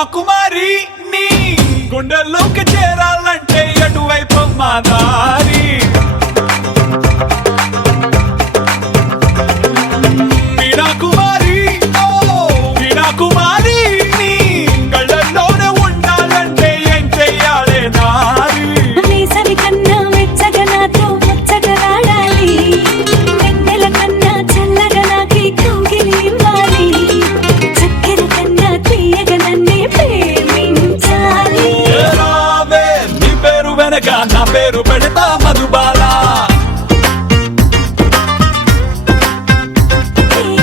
కన్యాకుమారి నీ గుండెల్లోకి చేరాలంటే ఎటువైపు మా దారి వీణాకుమారి ఓ వీణాకుమారి నీ కళ్ళల్లోనే ఉండాలంటే ఏం చెయ్యాలే నారి వేసవి కన్నా వెచ్చగా నాతో ముచ్చటలాడాలి వెన్నెల కన్నా చల్లగా నాకి కౌగిలి ఇవ్వాలి చక్కెర కన్నా తీయగా నన్నే ప్రేమించాలి రావే నీ పేరు వెనక నా పేరు పెడతా మధుబాల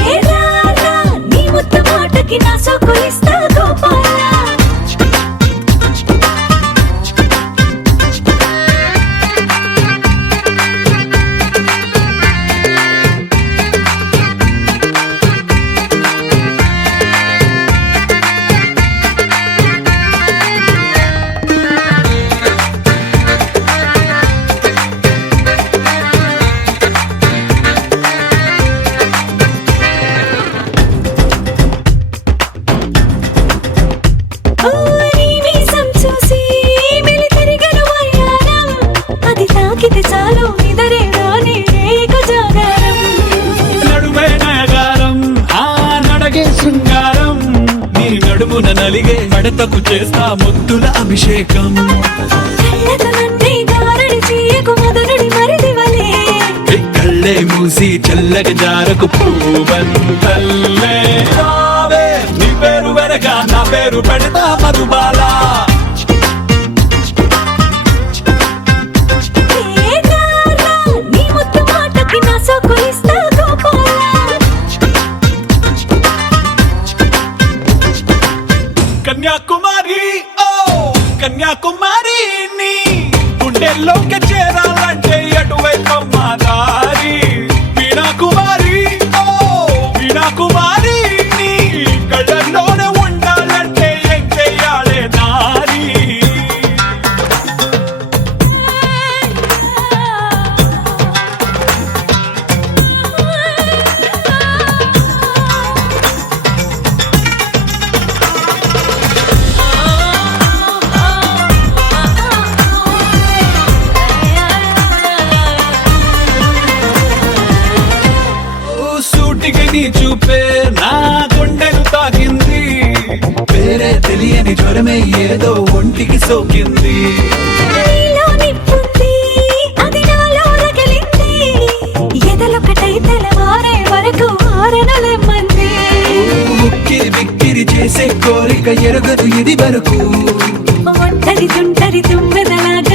ఏ రారా నీ ముద్ద మాటకి నా సోకు ఇస్తా గోపాల ఓ నీ మీసం చూసి మెలితిరిగెను వయ్యారం అది తాకితే చాలు నిదరే రాని రేగ జాగారం నడుమే నయగారం ఆ నడగే శృంగారం నీ నడుమున నలిగే మడతకు చేస్తా ముద్దుల అభిషేకం కళ్ళతో నన్నే గారడి చేయకు మదనుడి మరిదివలే కళ్ళే మూసి చల్లగా జారకు పూవంతల్లే రావే నీ పేరు వెనక నా పేరు పెడతా మధుబాల ఏ రారా నీ ముద్దు మాటకి నా సోకు ఇస్తా గోపాల కన్యాకుమారి ఓ కన్యాకుమారి నీ గుండెల్లోకి చేరాలంటే ఎటువైపు మా దారి వీణాకుమారి ఓ వీణాకుమారి నీ కళ్ళల్లోనే ఉండాలంటే ఏం చెయ్యాలే నారి సూటికి నీ చూపే నా గుండెను తాకింది పేరే తెలియని జ్వరమే ఏదో ఒంటికి సోకింది నీలో నిప్పుంది అది నాలో రగిలింది ఎదలొకటై తెల్లవారే వరకు ఆరనలెమ్మంది ఉక్కిరి బిక్కిరి చేసే కోరిక ఎరగదు ఇది వరకు ఒంటరి తుంటరి తుమ్మెదలాగా